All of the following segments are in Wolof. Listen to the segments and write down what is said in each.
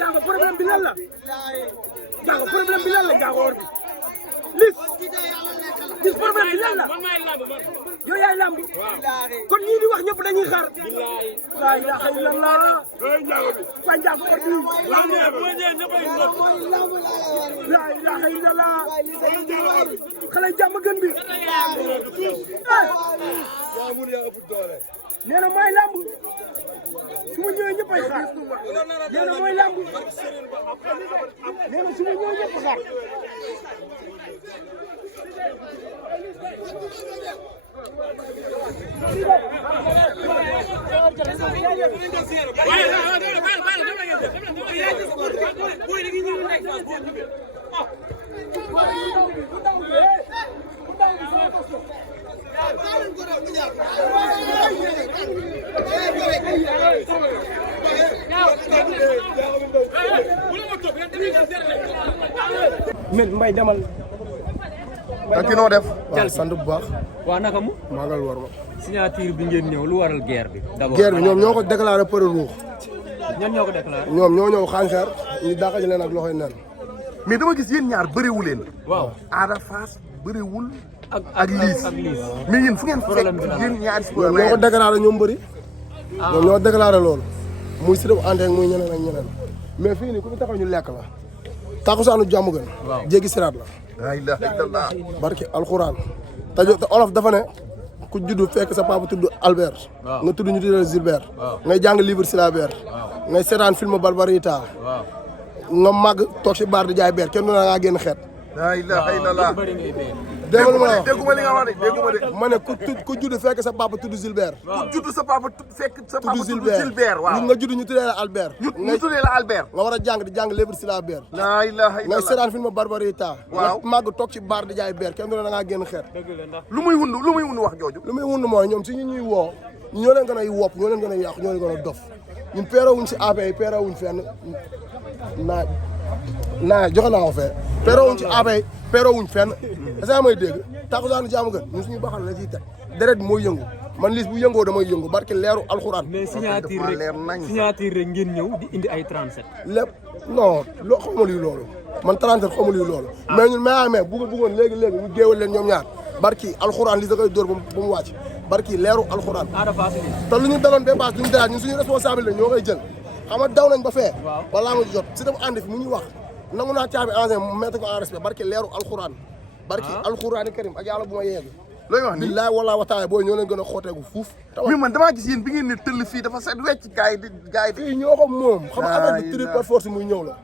Jangan problem bi lan la Jangan lis problème bi lan la yow yaay lamb kon ñii di wax ñëpp dañuy xaar la ilaha illallah wa njàng ko di la ilaha illallah xale jàmm gën bi nee na mooy lamb su ma ñëwee ñëppay xaar nee na mooy lamb nee na su ma ñëwee ñëpp xaar men mbay demal ak ki noo def waaw sant bu baax waa naka mu maagal war ma signature bi ngeen ñëw lu waral guerre bi d'abord guerre bi ñoom ñoo ko déclaré për ruux ñan ñoo ko déclaré ñoom ñoo ñëw xànceer ñu dàqaji leen ak loxoy neen mais dama gis yéen ñaar bëriwu leen waaw Ada Fass bëriwul ak liis mais yéen fu ngeen fekk yéen ñaar si ñoom ñoo ko déclaré ñoom bëri ñoom ñoo déclaré loolu muy si def ante muy ñeneen ak ñeneen mais fii nii ku fi taxaw ñu lekk la takkusaanu jàmm gën jéggi siraat la la ilaha illallah barke alxuraan te olof dafa ne ku juddu fekk sa papa tudd Albert nga tudd ñu tuddee Gilbert ngay jàng livre Syllabert ngay seetaan film Barbarita nga màgg toog si baar di jaay beer kenn du na ngaa génn xeet la ilaha illallah dégguma li nga wax de dégguma de ma ne ku judd fekk sa papa tudd Gilbert ku judd sa papa fekk sa papa tudd Gilbert waaw nga judd ñu tuddee la Albert ñu tuddee la Albert nga war a jàng di jàng livre Syllabert la ilaha illallah ngay seetaan film Barbarita waaw nga màgg toog ci baar di jaay beer kenn du na ngaa génn xeet lu muy wund wax jooju lu muy wund mooy ñoom si ñu ñuy woo ñoo leen gën a wopp ñoo leen gën a yàqu ñoo leen gën a dof ñun peerawuñ si API peerawuñ fenn naa joxe naa ko fee peerawuñ ci API peerawuñ fenn est-ce may dégg takkusaanu jaamu gën ñun suñu baxal la ciy teg deret bi mooy yëngu man liis bu yëngoo damay yëngu barke leeru alxuraan mais signature rek ngeen ñëw di indi ay 37 lépp non loo xawma luy loolu man 37 xawma luy loolu mais ñun mais bëggoon léegi ñu géewal leen ñoom ñaar barki alxuraan li da koy dóor ba mu wàcc barki leeru alxuraan te lu ñu daloon ba paas lu ñu dalaat ñun suñu responsabilité ñoo koy jël xam nga daw nañ ba fee balaa nga jot si def ànd fi mu ñuy wax nangu naa caabi engin mu mettre ko en respect barki leeru alxuraan barki alxuraani karim ak yàlla bu ma yeeg looy wax ni billaay wala wataay booy ñoo leen gën a xooteeku fuuf mais man damaa gis yéen bi ngeen ne tëll fii dafa set wecc gaay di fii ñoo ko moom xam nga affaire bi tri par force muy ñëw la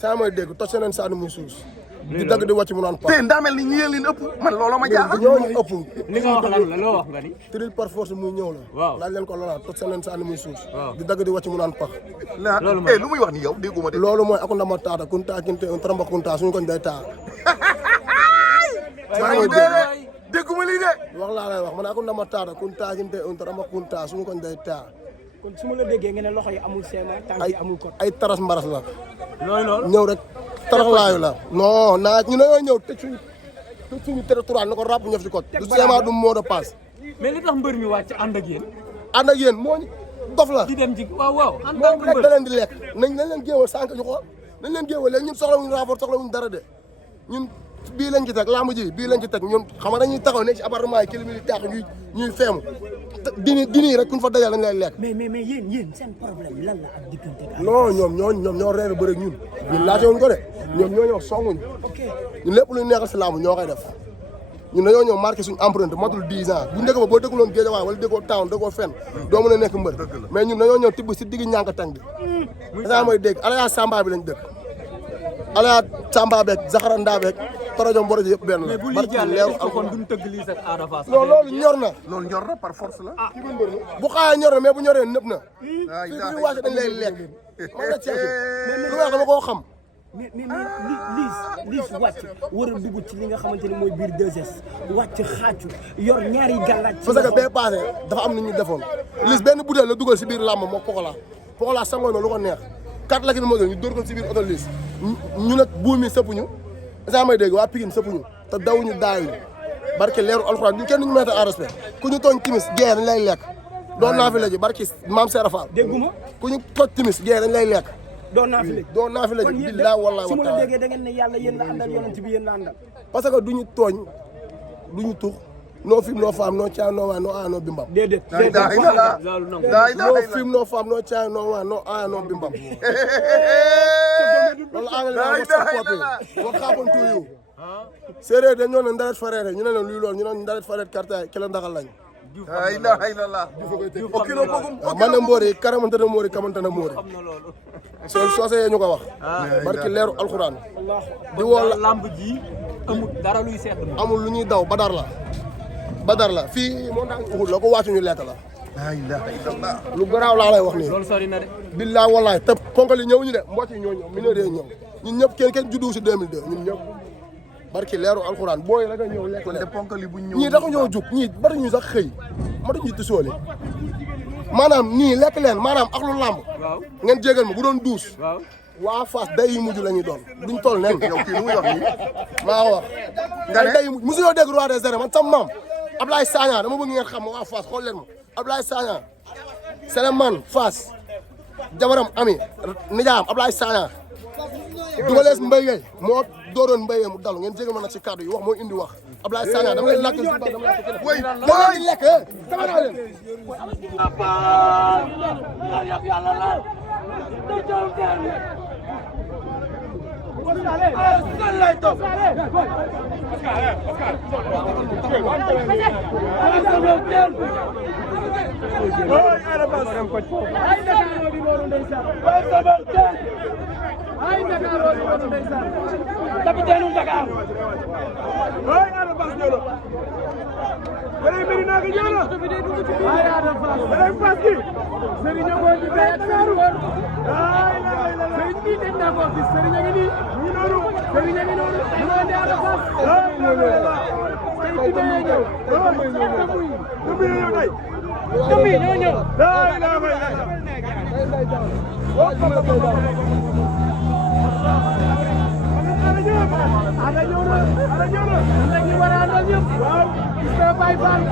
saa mooy dégg toj seneen saani muy suus di dagg di wàcc mu naan te ndaa mel ni ñi leen ëpp man looloo ma jaaxal ñooñu ëpp li nga wax lan la loo wax nga ni tril par force muy ñëw la laaj leen ko lolaat toj seneen saani muy suus di dagg di wàcc mu naan pax lu muy wax ni yow dégguma de loolu mooy aku ndama taata kunta kinte un tramba kunta suñu koñ day taa dégguma lii de wax laa lay wax man aku ndama taata kunta kinte un tramba kunta suñu koñ day taa kon su ma la déggee nga ne loxo yi amul seema tànk yi amul kot ay taras mbaras la loolu ñëw rek tarax laayu la non naa ñu dañoo ñëw tëj suñu te suñu territoire na ko ràpp ñëf ci kot du seema du mot de passe mais li tax mbër mi wàcc ànd ak yéen. ànd ak yéen moo dof la di dem ci waaw en tant moom que rek mbër da leen di lekk nañ leen géewal sànq ñu xool nañ leen géewal léegi ñun soxlawuñu rapport soxlawuñu dara de ñun bii lañ ci teg laamu ji bii lañ ci teg ñun xam nga dañuy taxaw nekk ci appartement yi kilomètres yi taax ñuy feemu dini rek kuñ fa dajal dañ lay lekk mais yéen seen problème lan la ak diggante ak non ñoom ñoo reere bëri ñun ñun laajewuñ ko de ñoom ñoo ñëw songuñ ñun lépp luñ neexal si laamu ñoo koy def ñun dañoo ñëw marqué suñu empreinte matul 10 ans bu njëkk ba boo dëkkuloon Guédiawaye wala dëkkoo town dëkkoo fenn doo mën a nekk mbër mais ñun dañoo ñëw tibb si digg ñànk tàng bi asa mooy dégg alaya Samba bi lañ dëkk alaya Samba beeg Zaxara Ndaa beeg Torodion Mboroji yëpp benn la mais bu lii jàllee est-ce que kon duñ tëgg lii sax Ada Fass. non loolu ñor na loolu ñor na par force la. bu xaayee ñor na mais bu ñoree nëpp na fii bu ñu wàcce dañ lay lekk man la ceeki lu wax dama koo xam mais liis wàcc war a dugg ci li nga xamante ne mooy biir 2S wàcc xaacu yor ñaari gàllaaj parce que bee passé dafa am ni ñu defoon lis benn butéel la dugal si biir làmb moo Pokola sangoo na lu ko neex 4 la ki moo ñu dóor ko si biir oto lis ñu nag buum yi sëpp ñu sa may dégg waa Pikine sëpp ñu te dawuñu daayuñu barke leeru alxuraan ñu kenn ñu mettre en respect ku ñu tooñ timis gée dañ lay lekk doon naa fi la ji barke maam Serap Fall dégguma ku ñu toj timis gée dañ lay lekk doon naa fi léegi doon naa fi la ji billaa wallaahi su ma la wa déggee da ngeen ne yàlla yéen la àndal yonent bi yéen la àndal parce que duñu tooñ duñu tux noo film noo faam noo caa noo waa noo aa noo bimbam déedéet noo film noo faam noo caa noo waa noo aa noo bimbam loolu anglais naa wax sa popi wax xaapoon tuuyu séeréer dañ ñoo ne ndaret fareere ñu ne leen luy loolu ñu ne ndaret fareet karta kilo ndaxal lañ la ilaha illallah o kilo bogum man na mboori karamante na moori kamante na moori soosee ñu ko wax barki leeru alxuraan di woo la lamb ji amul dara luy seet. amul lu ñuy daw badar la fii moo tax uxul la ko wàccu ñu lekk la la ilaha illallah lu garaaw laa lay wax nii loolu sori na de. billaay wallaay te ponkal yi ñëw ñu de mbocc yi ñoo ñëw mineur yi ñëw ñun ñëpp kenn juddu si 2002 ñun ñëpp barki leeru alxuraan booy la nga ñëw lekk kon de leen ponkali bu ñëw ñii dafa ñoo jug ñii bari ñu sax xëy matu ñu tisooli maanaam nii lekk leen maanaam ak lu làmb waaw ngeen jégal ma bu doon duus waaw. waa Fass day yu mujj la ñuy doon duñ toll nen yow kii lu muy wax nii maa ko wax nga ne day yu mujj mosuñoo dégg roi des arènes man sama maam Ablaye Sagna dama bëgg ngeen xam ma waa Fass xool leen ma Ablaye Sagna Sélémane Fass jabaram ami nijaam Ablaye Sagna dugalees Mbaye Gueye moo dooroon Mbaye Gueye mu dalu ngeen jégal ma nag ci kàddu yi wax moo indi wax Ablaye Sagna dama leen lakk si dama leen way lakk di lekk sama naa leen capitaine Dakar Ada Fass ñëw na. Beneen Medina gi ñëw na. Ada Fass gi. Serigne ko ci bay ak Serigne. Serigne bi dañ na ko gis Serigne ngi nii. Ñu noonu. Serigne ngi noonu. Ñu noonu Ada Fass. Serigne bi ñëw. Dumi ñëw tey. Dumi ñoo ñëw. La ilaha Ada ñëw na. Ada ñëw na. Nag ñi war a àndal ñëpp. Waaw. Gis nga Baye Fall.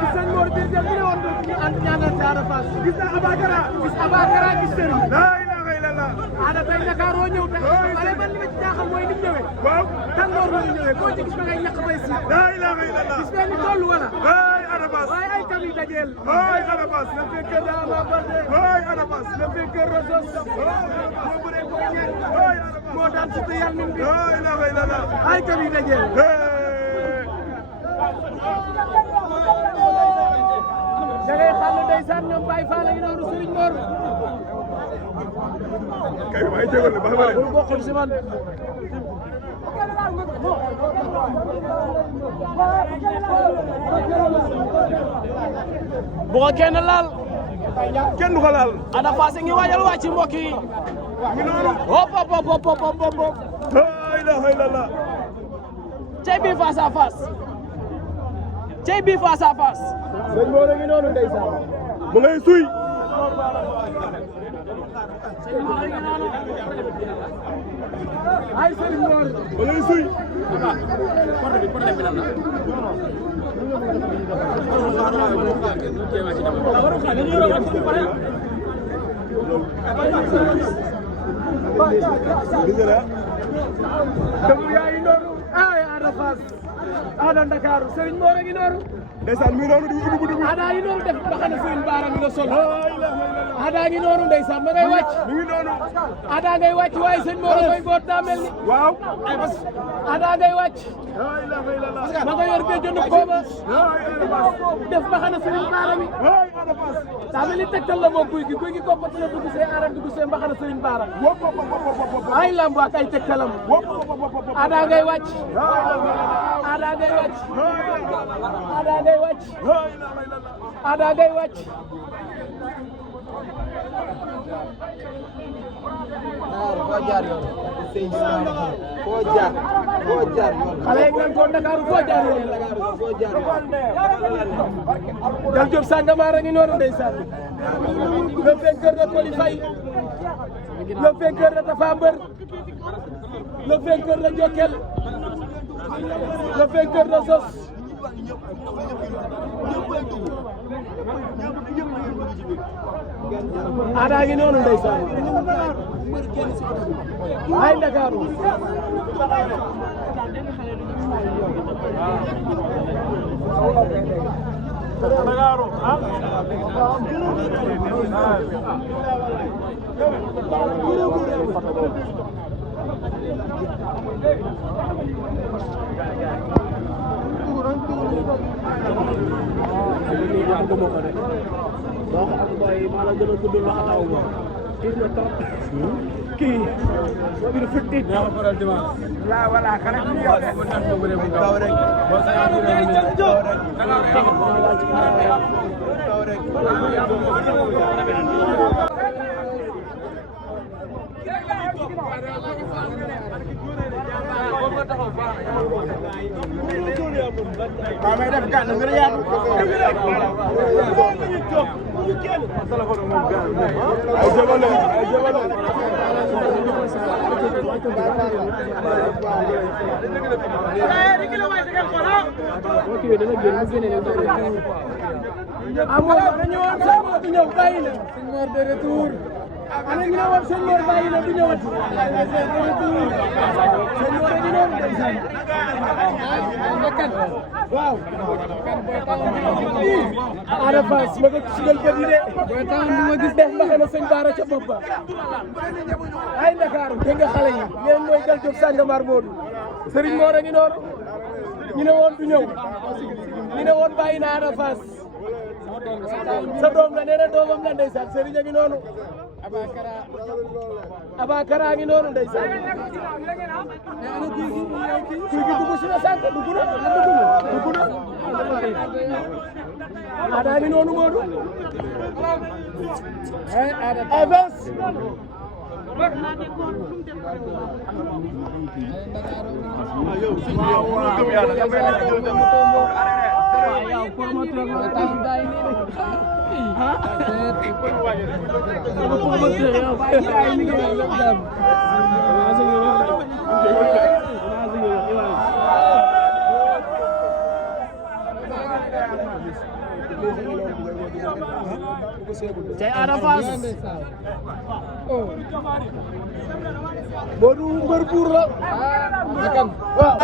Gis nañ Mor Biré Dieng ñu woon ñu ànd ñaanal ci Ada Fass. Gis na Abakara. Gis Abakara gis Serigne. La ilaha illallah. Ada tey Dakar oo ñëw tey. Wala man li ma ci jaaxal mooy ni mu ñëwee. Waaw. Tàngoor la ñu ñëwee. Koo ci gis ma ngay ñàkk bay si. La ilaha illallah. Gis nga ni toll wala. Hay Ada Fass. Waaye ay kam yi dajeel. Hay Ada Fass. Le vainqueur de Ama Baldé. Hay Ada Fass. Le vainqueur Rosos. Moo bëree ko ñeent. Hay Ada Fass. Moo daan Siteu Yalmin bi. La ilaha illallah. Ay kam yi dajeel. Da ngay xam ne ndeysaan ñoom Baye Fall a ngi noonu Serigne Mor. Kay may jégal ba ba bu bokkul si man. Bu ko kenn laal. Kenn du ko laal. Ada Fass ngi waajal wàcc mbokk yi. Ngi noonu. Hop hop hop hop hop hop. La ilaha illallah. Cey bi face à face. Cey bi face à face. Sëñ Mor a ngi noonu ndeysaan. Mu ngay suy. Ay Serigne Mor. Mu ngay suy. dëgg yaa ngi noonu ay Ada Fass Ada Ndakaaru Serigne Mor a ngi noonu ndeysaan mi ngi noonu di ubbi bu dugg Ada ngi noonu def baxana Serigne Bara mi la sol Ada ngi noonu ndeysaan ma ngay wàcc mi ngi noonu Ada ngay wàcc waaye sëñ Mor a koy boot daa mel ni waaw Ada ngay wàcc ma nga yor jënd kooba def baxana Serigne Bara mi daa mel ni tegtal la moom guy gi koppati la dugg see aram dugg see mbaxana Serigne Bara ay lamb ak ay tegtalam Ada ngay wàcc Ada ngay wàcc Ada ngay wàcc Ada ngay wàcc xale yi naan ko Ndakaaru foo jaar yoon Jal Diop Sangomar a ngi noonu ndeysaan le vainqueur de Coly Faye le vainqueur de Tapha Mbeur le vainqueur de Jokkel le vainqueur de Zos Ada ngi noonu ndeysaan ay Ndakaaru kii biir fitti la wala xana ci yow may def gàtt nga yaatu ay jabale amoo dañu woon sëñ Mor du ñëw bàyyi na sëñ Mor de retour ana ñu woon sëñ Mor bàyyi na du ñëwati de retour sëñ Mor a ngi noonu ndeysaan waaw Ada Fass ma ko sugal bët yi de booy taw bi ma gis def mbaxana sëñ Bara ca bopp ba ay Ndakaaru dégg nga xale yi ñeen mooy Jal Diop Sangomar Modou Serigne Mor a ngi noonu ñu ne woon du ñëw ñu ne woon bàyyi na Ada Fass sa doom la nee na doomam la ndeysaan Serigne a ngi noonu Abakara a ngi noonu ndeysaan kuy gi dugg si na sànq dugg na Ada a ngi noonu Modou avance Cey Ada Fass Modou mbër buur la waaw